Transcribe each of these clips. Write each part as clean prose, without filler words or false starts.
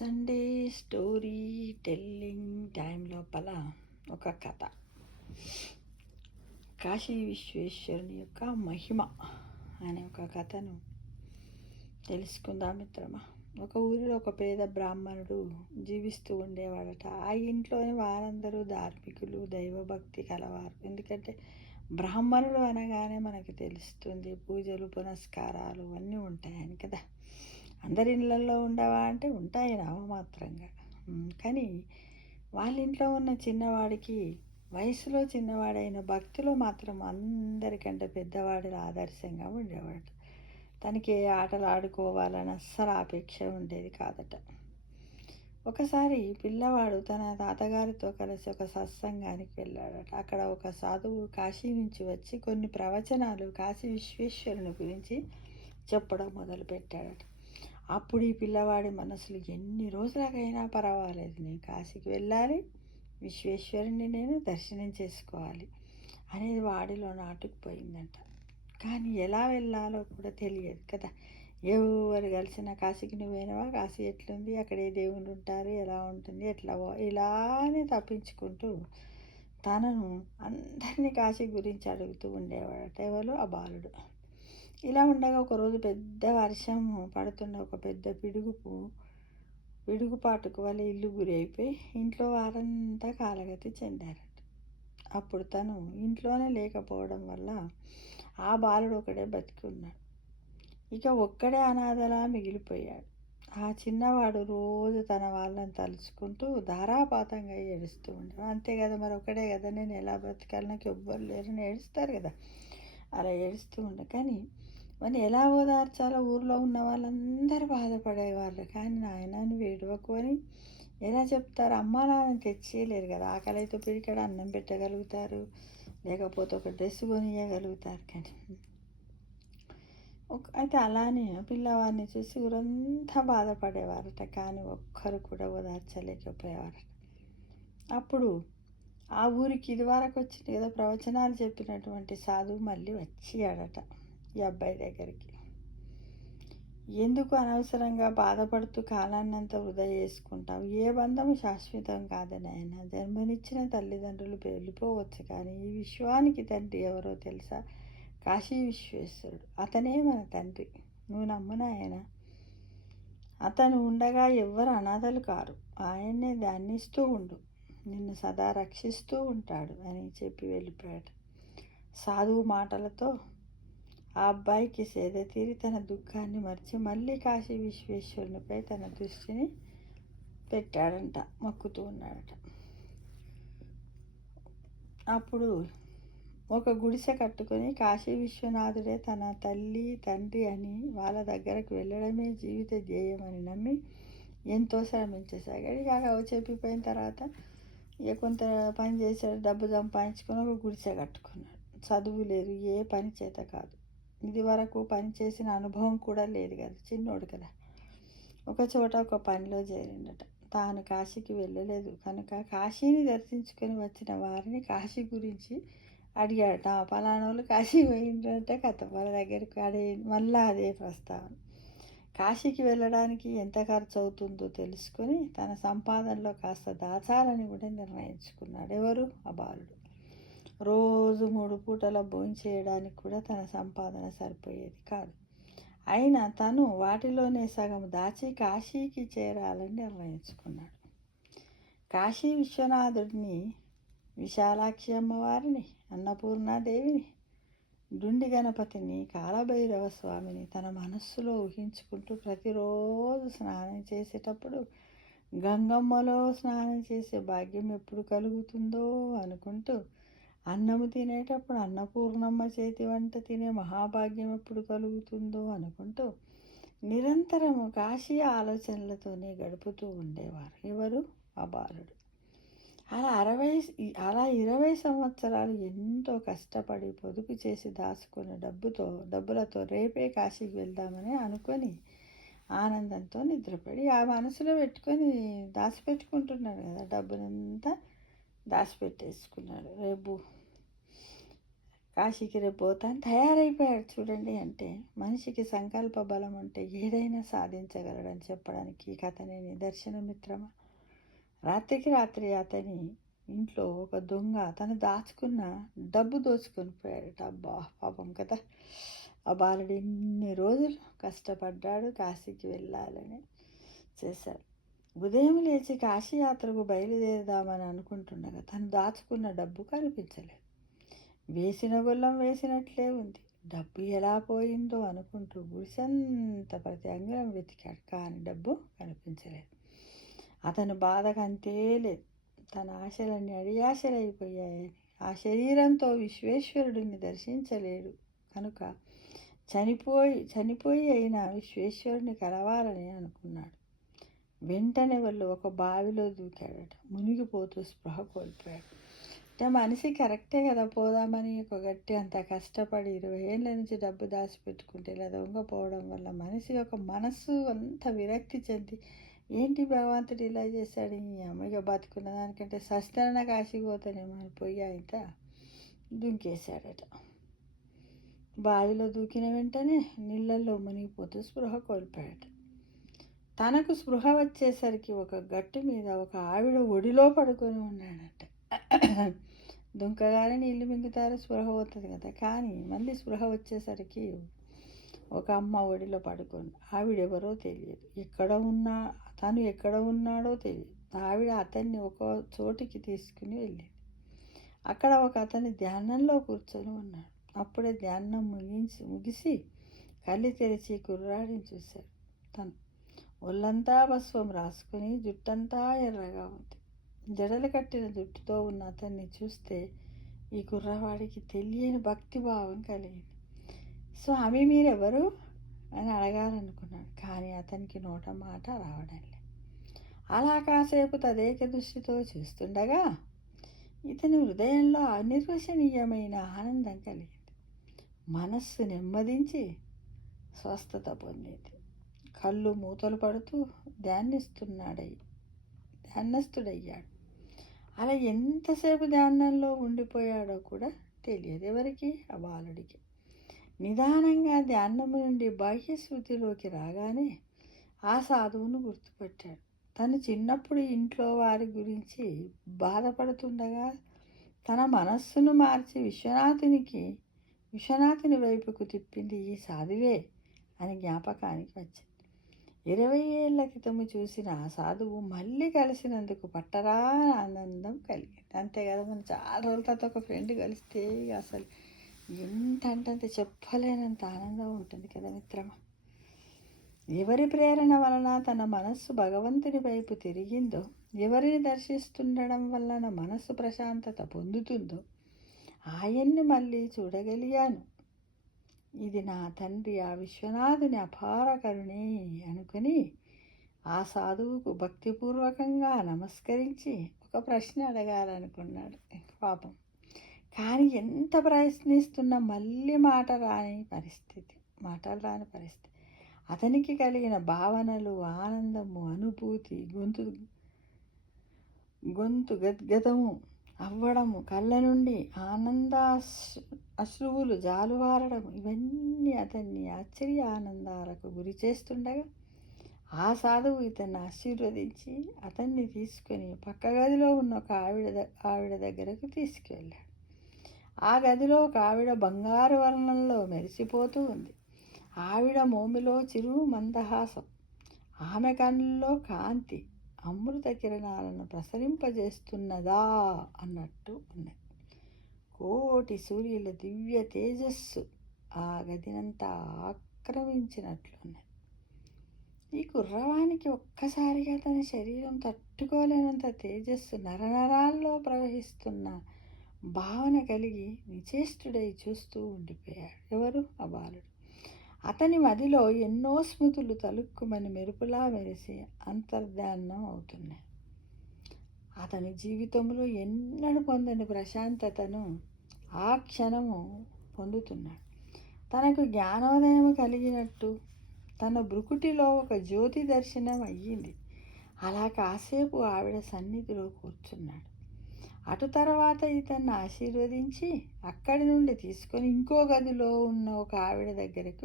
Sunday story telling time లోపల ఒక కథ. కాశీ విశ్వేశ్వరుని యొక్క మహిమ అనే ఒక కథను తెలుసుకుందాం మిత్రమా. ఒక ఊరిలో ఒక పేద బ్రాహ్మణుడు జీవిస్తూ ఉండేవాడట. ఆ ఇంట్లోని వారందరూ ధార్మికులు, దైవభక్తి కలవారు. ఎందుకంటే బ్రాహ్మణుడు అనగానే మనకు తెలుస్తుంది పూజలు పునస్కారాలు అన్నీ ఉంటాయని కదా. అందరి ఇళ్ళల్లో ఉండవా అంటే ఉంటాయి నామమాత్రంగా. కానీ వాళ్ళ ఇంట్లో ఉన్న చిన్నవాడికి వయసులో చిన్నవాడైన భక్తిలో మాత్రం అందరికంటే పెద్దవాడిలో ఆదర్శంగా ఉండేవాడు. తనకి ఏ ఆటలు ఆడుకోవాలని అస్సలు ఆపేక్ష ఉండేది కాదట. ఒకసారి పిల్లవాడు తన తాతగారితో కలిసి ఒక సత్సంగానికి వెళ్ళాడట. అక్కడ ఒక సాధువు కాశీ నుంచి వచ్చి కొన్ని ప్రవచనాలు కాశీ విశ్వేశ్వరుని గురించి చెప్పడం మొదలుపెట్టాడట. అప్పుడు ఈ పిల్లవాడి మనసులో ఎన్ని రోజులకైనా పర్వాలేదు, నేను కాశీకి వెళ్ళాలి, విశ్వేశ్వరుని నేను దర్శనం చేసుకోవాలి అనేది వాడిలో నాటుకుపోయిందంట. కానీ ఎలా వెళ్ళాలో కూడా తెలియదు కదా. ఎవరు కలిసిన కాశీకి నువ్వైనవా, కాశీ ఎట్లుంది, అక్కడ ఏ దేవుళ్ళు ఉంటారు, ఎలా ఉంటుంది, ఎట్లా ఇలానే తప్పించుకుంటూ తనను అందరినీ కాశీ గురించి అడుగుతూ ఉండేవాడట. ఎవరు ఆ బాలుడు. ఇలా ఉండగా ఒకరోజు పెద్ద వర్షం పడుతున్న ఒక పెద్ద పిడుగుపాటుకు వాళ్ళ ఇల్లు గురి అయిపోయి ఇంట్లో వారంతా కాలగతి చెందారట. అప్పుడు తను ఇంట్లోనే లేకపోవడం వల్ల ఆ బాలుడు ఒకడే బతికి ఉన్నాడు. ఇక ఒక్కడే అనాథలా మిగిలిపోయాడు. ఆ చిన్నవాడు రోజు తన వాళ్ళని తలుచుకుంటూ ధారాపాతంగా ఏడుస్తూ ఉండేవాడు. అంతే కదా, మరి ఒకడే కదా, నేను ఎలా బ్రతకాలి, నాకు ఎవ్వరు లేరని ఏడుస్తారు కదా. అలా ఏడుస్తూ ఉండే. కానీ మరి ఎలా ఓదార్చాలో ఊర్లో ఉన్న వాళ్ళందరూ బాధపడేవాళ్ళు. కానీ నాయనని వేడువకు అని ఎలా చెప్తారు? అమ్మా నాన్న తెచ్చేయలేరు కదా. ఆకలితో పిడికడ అన్నం పెట్టగలుగుతారు, లేకపోతే ఒక డ్రెస్ కొనియగలుగుతారు. కానీ అయితే అలానే పిల్లవాడిని చూసి ఊరంతా బాధపడేవారట. కానీ ఒక్కరు కూడా ఓదార్చలేకపోయేవారట. అప్పుడు ఆ ఊరికి ఇదివరకు వచ్చింది కదా ప్రవచనాలు చెప్పినటువంటి సాధువు మళ్ళీ వచ్చాడట ఈ అబ్బాయి దగ్గరికి. ఎందుకు అనవసరంగా బాధపడుతూ కాలాన్నంతా వృధా చేసుకుంటావు? ఏ బంధము శాశ్వతం కాదని ఆయన. జన్మనిచ్చిన తల్లిదండ్రులు వెళ్ళిపోవచ్చు, కానీ ఈ విశ్వానికి తండ్రి ఎవరో తెలుసా? కాశీ విశ్వేశ్వరుడు. అతనే మన తండ్రి. నువ్వు నమ్మున ఆయన. అతను ఉండగా ఎవ్వరు అనాథలు కారు. ఆయన్నే ధ్యానిస్తూ ఉండు, నిన్ను సదా రక్షిస్తూ ఉంటాడు అని చెప్పి వెళ్ళిపోయాడు. సాధువు మాటలతో ఆ అబ్బాయికి సేద తీరి తన దుఃఖాన్ని మర్చి మళ్ళీ కాశీ విశ్వేశ్వరునిపై తన దృష్టిని పెట్టాడంట, మొక్కుతూ ఉన్నాడట. అప్పుడు ఒక గుడిసె కట్టుకొని కాశీ విశ్వనాథుడే తన తల్లి తండ్రి అని వాళ్ళ దగ్గరకు వెళ్ళడమే జీవిత ధ్యేయమని నమ్మి ఎంతో శ్రమించసాగాడు. ఇక చెప్పిపోయిన తర్వాత ఇక కొంత పని చేశాడు, డబ్బు సంపాదించుకొని ఒక గుడిసె కట్టుకున్నాడు. చదువు లేదు, ఏ పని చేత కాదు. ఇది వరకు పని చేసిన అనుభవం కూడా లేదు కదా, చిన్నోడు కదా. ఒక చోట ఒక పనిలో చేరిండట. తాను కాశీకి వెళ్ళలేదు కనుక కాశీని దర్శించుకొని వచ్చిన వారిని కాశీ గురించి అడిగాడట. పలానా వాళ్ళు కాశీ పోయిందంటే కథ వాళ్ళ దగ్గరికి మళ్ళీ అదే ప్రస్తావన. కాశీకి వెళ్ళడానికి ఎంత ఖర్చు అవుతుందో తెలుసుకొని తన సంపాదనలో కాస్త దాచాలని కూడా నిర్ణయించుకున్నాడు. ఎవరు? ఆ బాలుడు. రోజు 3 పూటల భోంచేయడానికి కూడా తన సంపాదన సరిపోయేది కాదు. అయినా తను వాటిలోనే సగం దాచి కాశీకి చేరాలని నిర్ణయించుకున్నాడు. కాశీ విశ్వనాథుడిని, విశాలాక్షి అమ్మవారిని, అన్నపూర్ణాదేవిని, డుండి గణపతిని, కాలభైరవ స్వామిని తన మనస్సులో ఊహించుకుంటూ ప్రతిరోజు స్నానం చేసేటప్పుడు గంగమ్మలో స్నానం చేసే భాగ్యం ఎప్పుడు కలుగుతుందో అనుకుంటూ, అన్నము తినేటప్పుడు అన్నపూర్ణమ్మ చేతి వంట తినే మహాభాగ్యం ఎప్పుడు కలుగుతుందో అనుకుంటూ నిరంతరము కాశీ ఆలోచనలతోనే గడుపుతూ ఉండేవారు. ఎవరు? ఆ బాలుడు. అలా 20 సంవత్సరాలు ఎంతో కష్టపడి పొదుపు చేసి దాచుకున్న డబ్బులతో రేపే కాశీకి వెళ్దామని అనుకొని ఆనందంతో నిద్రపడి ఆ మనసులో పెట్టుకొని దాచిపెట్టుకుంటున్నాడు కదా, డబ్బునంతా దాచిపెట్టేసుకున్నాడు. రేపు కాశీకి రేపు పోతాను తయారైపోయాడు చూడండి. అంటే మనిషికి సంకల్ప బలం ఉంటే ఏదైనా సాధించగలడని చెప్పడానికి ఈ కథనే నిదర్శనం మిత్రమా. రాత్రికి రాత్రి అతని ఇంట్లో ఒక దొంగ తను దాచుకున్న డబ్బు దోచుకొని పోయాడట. అబ్బా పాపం కదా. ఆ బాలుడు ఎన్ని రోజులు కష్టపడ్డాడు కాశీకి వెళ్ళాలని చేశాడు. ఉదయం లేచి కాశీయాత్రకు బయలుదేరదామని అనుకుంటుండగా తను దాచుకున్న డబ్బు కనిపించలేదు. వేసిన గొల్లం వేసినట్లే ఉంది. డబ్బు ఎలా పోయిందో అనుకుంటూ గుడిసంత ప్రతి అంగుళం వెతికాడు, కానీ డబ్బు కనిపించలేదు. అతను బాధకు అంతే లేదు. తన ఆశలన్నీ అడియాశలైపోయాయని, ఆ శరీరంతో విశ్వేశ్వరుడిని దర్శించలేడు కనుక చనిపోయి అయినా విశ్వేశ్వరుని కలవాలని అనుకున్నాడు. వెంటనే వాళ్ళు ఒక బావిలో దూకాడట. మునిగిపోతూ స్పృహ కోల్పోయాడు. అంటే మనిషి కరెక్టే కదా, పోదామని ఒక గట్టి అంత కష్టపడి 20 ఏళ్ళ నుంచి డబ్బు దాచిపెట్టుకుంటే ఇలా దొంగపోవడం వల్ల మనిషి యొక్క మనస్సు అంత విరక్తి చెంది, ఏంటి భగవంతుడు ఇలా చేశాడు, ఈ అమ్మగా బతుకున్న దానికంటే సస్తరణ కాసిపోతానేమో అని పోయి ఇంత దుంకేశాడట. బావిలో దూకిన వెంటనే నీళ్ళల్లో మునిగిపోతూ స్పృహ కోల్పోయాడు. తనకు స్పృహ వచ్చేసరికి ఒక గట్టు మీద ఒక ఆవిడ ఒడిలో పడుకొని ఉన్నాడట. దుంకగానే నీళ్ళు మింగుతారు, స్పృహ పోతుంది కదా. కానీ మళ్ళీ స్పృహ వచ్చేసరికి ఒక అమ్మ ఒడిలో పడుకుంది. ఆవిడెవరో తెలియదు, తను ఎక్కడ ఉన్నాడో తెలియదు. ఆవిడ అతన్ని ఒక చోటికి తీసుకుని వెళ్ళింది. అక్కడ ఒక అతని ధ్యానంలో కూర్చొని ఉన్నాడు. అప్పుడే ధ్యానం ముగిసి కళ్ళు తెరిచి కుర్రాడిని చూశాడు. తను ఒళ్ళంతా భస్వం రాసుకుని జుట్టంతా ఎర్రగా ఉంది. జడలు కట్టిన జుట్టుతో ఉన్న అతన్ని చూస్తే ఈ కుర్రవాడికి తెలియని భక్తిభావం కలిగింది. స్వామి మీరెవరు అని అడగాలనుకున్నాడు, కానీ అతనికి నోట మాట రావడం లేదు. అలా కాసేపు తదేక దృష్టితో చూస్తుండగా ఇతని హృదయంలో అనిర్వచనీయమైన ఆనందం కలిగింది. మనస్సు నెమ్మదించి స్వస్థత పొందింది. కళ్ళు మూతలు పడుతూ ధ్యానస్థుడయ్యాడు. అలా ఎంతసేపు ధ్యానంలో ఉండిపోయాడో కూడా తెలియదు ఎవరికి, ఆ బాలుడికి. నిదానంగా ధ్యానము నుండి బాహ్య స్మృతిలోకి రాగానే ఆ సాధువును గుర్తుపెట్టాడు. తను చిన్నప్పుడు ఇంట్లో వారి గురించి బాధపడుతుండగా తన మనస్సును మార్చి విశ్వనాథుని వైపుకు తిప్పింది ఈ సాధువే అని జ్ఞాపకానికి వచ్చింది. 20 ఏళ్ల క్రితము చూసిన ఆ సాధువు మళ్ళీ కలిసినందుకు పట్టరా ఆనందం కలిగింది. అంతే కదా, మనం చాలా రోజుల తర్వాత ఒక ఫ్రెండ్ కలిస్తే అసలు ఎంత చెప్పలేనంత ఆనందం ఉంటుంది కదా మిత్రమా. ఎవరి ప్రేరణ వలన తన మనస్సు భగవంతుని వైపు తిరిగిందో, ఎవరిని దర్శిస్తుండడం వలన మనస్సు ప్రశాంతత పొందుతుందో ఆయన్ని మళ్ళీ చూడగలిగాను. ఇది నా తండ్రి ఆ విశ్వనాథుని అపార కరుణే అనుకుని ఆ సాధువుకు భక్తిపూర్వకంగా నమస్కరించి ఒక ప్రశ్న అడగాలనుకున్నాడు. పాపం, కానీ ఎంత ప్రయత్నిస్తున్నా మళ్ళీ మాటలు రాని పరిస్థితి. అతనికి కలిగిన భావనలు, ఆనందము, అనుభూతి, గొంతు గద్గదము అవ్వడము, కళ్ళ నుండి అశ్రువులు జాలువారడం, ఇవన్నీ అతన్ని ఆశ్చర్య ఆనందాలకు గురి చేస్తుండగా ఆ సాధువు ఇతన్ని ఆశీర్వదించి అతన్ని తీసుకొని పక్క గదిలో ఉన్న ఒక ఆవిడ దగ్గరకు తీసుకువెళ్ళాడు. ఆ గదిలో ఒక ఆవిడ బంగారు వర్ణంలో మెరిసిపోతూ ఉంది. ఆవిడ మోమిలో చిరు మందహాసం, ఆమె కన్నుల్లో కాంతి అమృత కిరణాలను ప్రసరింపజేస్తున్నదా అన్నట్టు ఉన్నది. కోటి సూర్యుల దివ్య తేజస్సు ఆ గదినంతా ఆక్రమించినట్లున్నది. ఈ కుర్రవానికి ఒక్కసారిగా తన శరీరం తట్టుకోలేనంత తేజస్సు నరనరాల్లో ప్రవహిస్తున్న భావన కలిగి నిచేష్టుడై చూస్తూ ఉండిపోయాడు. ఎవరు? ఆ బాలుడు. అతని మదిలో ఎన్నో స్మృతులు తలుక్కుమని మెరుపులా మెరిసి అంతర్ధానం అవుతున్నాయి. అతని జీవితంలో ఎన్నడూ పొందని ప్రశాంతతను ఆ క్షణము పొందుతున్నాడు. తనకు జ్ఞానోదయం కలిగినట్టు తన బ్రుకుటిలో ఒక జ్యోతి దర్శనం అయ్యింది. అలా కాసేపు ఆవిడ సన్నిధిలో కూర్చున్నాడు. అటు తర్వాత ఇతన్ని ఆశీర్వదించి అక్కడి నుండి తీసుకొని ఇంకో గదిలో ఉన్న ఒక ఆవిడ దగ్గరకు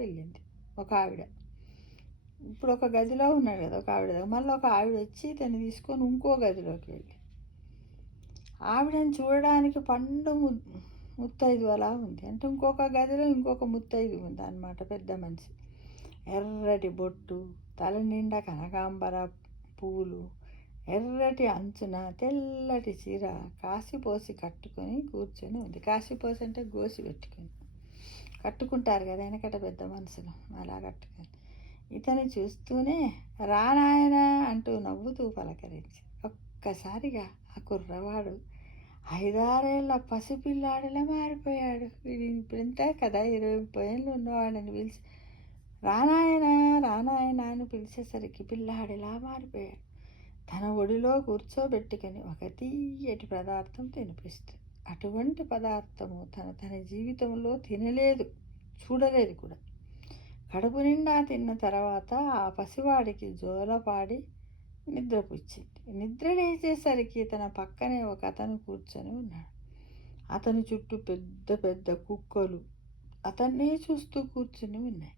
వెళ్ళింది. ఒక ఆవిడ ఇప్పుడు ఒక గదిలో ఉన్నాడు కదా ఒక ఆవిడ దగ్గర, మళ్ళీ ఒక ఆవిడ వచ్చి ఇతన్ని తీసుకొని ఇంకో గదిలోకి వెళ్ళి ఆవిడని చూడడానికి పండు ముత్తైదు అలా ఉంది. అంటే ఇంకొక గదిలో ఇంకొక ముత్తైదు ఉంది అన్నమాట, పెద్ద మనిషి. ఎర్రటి బొట్టు, తల నిండా కనకాంబర పువ్వులు, ఎర్రటి అంచున తెల్లటి చీర కాసిపోసి కట్టుకొని కూర్చొని ఉంది. కాసిపోసి అంటే గోసి పెట్టుకొని కట్టుకుంటారు కదా వెనకట పెద్ద మనుషులు, అలా కట్టుకొని ఇతని చూస్తూనే రానాయన అంటూ నవ్వుతూ పలకరించి ఒక్కసారిగా ఆ కుర్రవాడు 5-6 ఏళ్ల పసిపిల్లాడిలా మారిపోయాడు. వీడు ఇప్పుడెంత కదా 20 ఏళ్ళు ఉన్నవాడని పిలిచి రానాయన రానాయన అని పిలిచేసరికి పిల్లాడిలా మారిపోయాడు. తన ఒడిలో కూర్చోబెట్టుకొని ఒక తీయటి పదార్థం తినిపిస్తుంది. అటువంటి పదార్థము తన జీవితంలో తినలేదు, చూడలేదు కూడా. కడుపు నిండా తిన్న తర్వాత ఆ పసివాడికి జోలపాడి నిద్రపుచ్చింది. నిద్ర లేచేసరికి తన పక్కనే ఒక అతను కూర్చొని ఉన్నాడు. అతని చుట్టూ పెద్ద పెద్ద కుక్కలు అతన్నే చూస్తూ కూర్చుని ఉన్నాయి.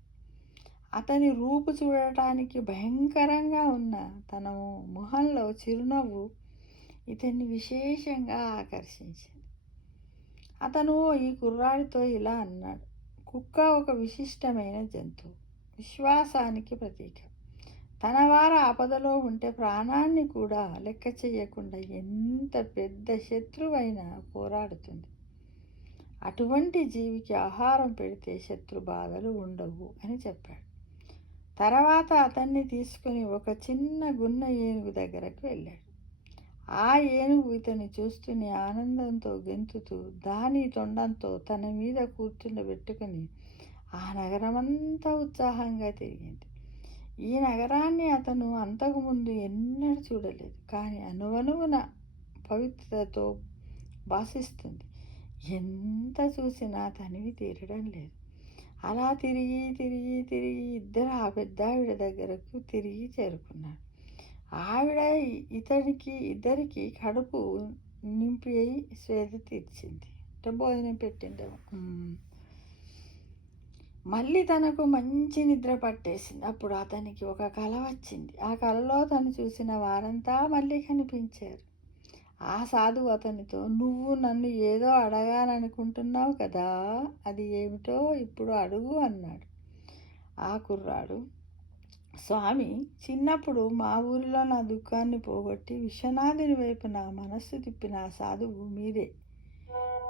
అతని రూపు చూడటానికి భయంకరంగా ఉన్న తన మొహంలో చిరునవ్వు ఇతన్ని విశేషంగా ఆకర్షించింది. అతను ఈ కుర్రాడితో ఇలా అన్నాడు, కుక్క ఒక విశిష్టమైన జంతువు, విశ్వాసానికి ప్రతీక. తన వారు ఆపదలో ఉంటే ప్రాణాన్ని కూడా లెక్క చేయకుండా ఎంత పెద్ద శత్రువైనా పోరాడుతుంది. అటువంటి జీవికి ఆహారం పెడితే శత్రు బాధలు ఉండవు అని చెప్పాడు. తర్వాత అతన్ని తీసుకుని ఒక చిన్న గున్న ఏనుగు దగ్గరకు వెళ్ళాడు. ఆ ఏనుగు ఇతన్ని చూస్తూనే ఆనందంతో గెంతుతూ దాని తొండంతో తన మీద కూర్చుండబెట్టుకుని ఆ నగరమంతా ఉత్సాహంగా తిరిగింది. ఈ నగరాన్ని అతను అంతకుముందు ఎన్నడూ చూడలేదు, కానీ అణువణువున పవిత్రతతో భాసిస్తుంది. ఎంత చూసినా తనివి తీరడం లేదు. అలా తిరిగి తిరిగి తిరిగి ఇద్దరు ఆ పెద్దావిడ దగ్గరకు తిరిగి చేరుకున్నారు. ఆవిడ ఇద్దరికి కడుపు నింపి స్వేద తీర్చింది, అంటే భోజనం పెట్టిండేమో. మళ్ళీ తనకు మంచి నిద్ర పట్టేసింది. అప్పుడు అతనికి ఒక కల వచ్చింది. ఆ కలలో తను చూసిన వారంతా మళ్ళీ కనిపించారు. ఆ సాధువు అతనితో, నువ్వు నన్ను ఏదో అడగాలనుకుంటున్నావు కదా, అది ఏమిటో ఇప్పుడు అడుగు అన్నాడు. ఆ కుర్రాడు, స్వామి, చిన్నప్పుడు మా ఊరిలో నా దుఃఖాన్ని పోగొట్టి విశ్వనాథుని వైపు నా మనస్సు తిప్పిన ఆ సాధువు మీరే.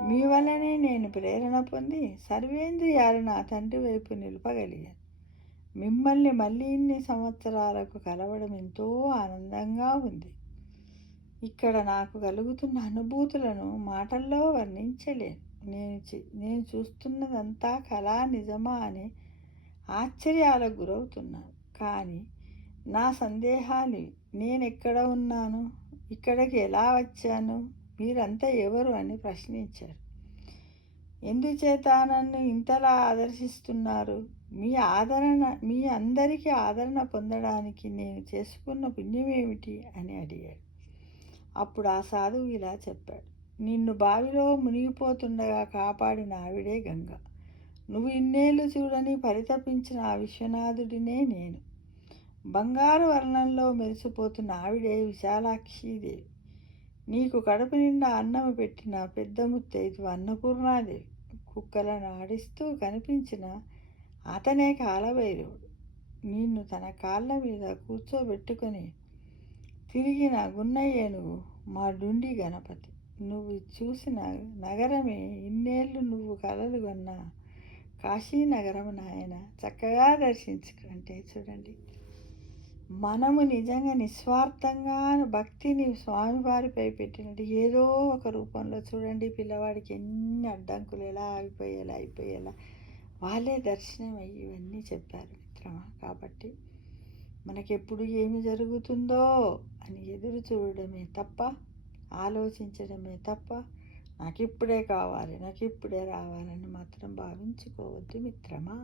మీ వల్లనే నేను ప్రేరణ పొంది సర్వేంద్రియాలు నా తండ్రి వైపు నిలపగలిగాను. మిమ్మల్ని మళ్ళీ ఇన్ని సంవత్సరాలకు కలవడం ఎంతో ఆనందంగా ఉంది. ఇక్కడ నాకు కలుగుతున్న అనుభూతులను మాటల్లో వర్ణించలేను. నేను చూస్తున్నదంతా కళా నిజమా అని ఆశ్చర్యాలకు గురవుతున్నాను. కానీ నా సందేహాలు, నేనెక్కడ ఉన్నాను, ఇక్కడికి ఎలా వచ్చాను, మీరంతా ఎవరు అని ప్రశ్నించారు. ఎందుచేత నన్ను ఇంతలా ఆదర్శిస్తున్నారు? మీ అందరికీ ఆదరణ పొందడానికి నేను చేసుకున్న పుణ్యమేమిటి అని అడిగాడు. అప్పుడు ఆ సాధువు ఇలా చెప్పాడు, నిన్ను బావిలో మునిగిపోతుండగా కాపాడిన ఆవిడే గంగ. నువ్వు ఇన్నేళ్ళు చూడని పరితపించిన ఆ విశ్వనాథుడినే నేను. బంగారు వర్ణంలో మెరిసిపోతున్న ఆవిడే విశాలాక్షీదేవి. నీకు కడుపు నిండా అన్నము పెట్టిన పెద్ద ముత్తైదు అన్నపూర్ణాదేవి. కుక్కలను ఆడిస్తూ కనిపించిన అతనే కాలభైరవుడు. నిన్ను తన కాళ్ళ మీద కూర్చోబెట్టుకొని తిరిగిన గున్న ఏనుగు మా డుండి గణపతి. నువ్వు చూసిన నగరమే ఇన్నేళ్ళు నువ్వు కలలు కొన్న కాశీనగరము నాయన. చక్కగా దర్శించుకుంటే చూడండి, మనము నిజంగా నిస్వార్థంగా భక్తిని స్వామివారిపై పెట్టినట్టు ఏదో ఒక రూపంలో చూడండి, పిల్లవాడికి ఎన్ని అడ్డంకులు ఎలా అయిపోయేలా వాళ్ళే దర్శనం అయ్యి ఇవన్నీ చెప్పారు మిత్రమా. కాబట్టి మనకెప్పుడు ఏమి జరుగుతుందో అని ఎదురు చూడడమే తప్ప, ఆలోచించడమే తప్ప, నాకు ఇప్పుడే కావాలి, నాకు ఇప్పుడే రావాలని మాత్రం భావించుకోవద్దు మిత్రమా.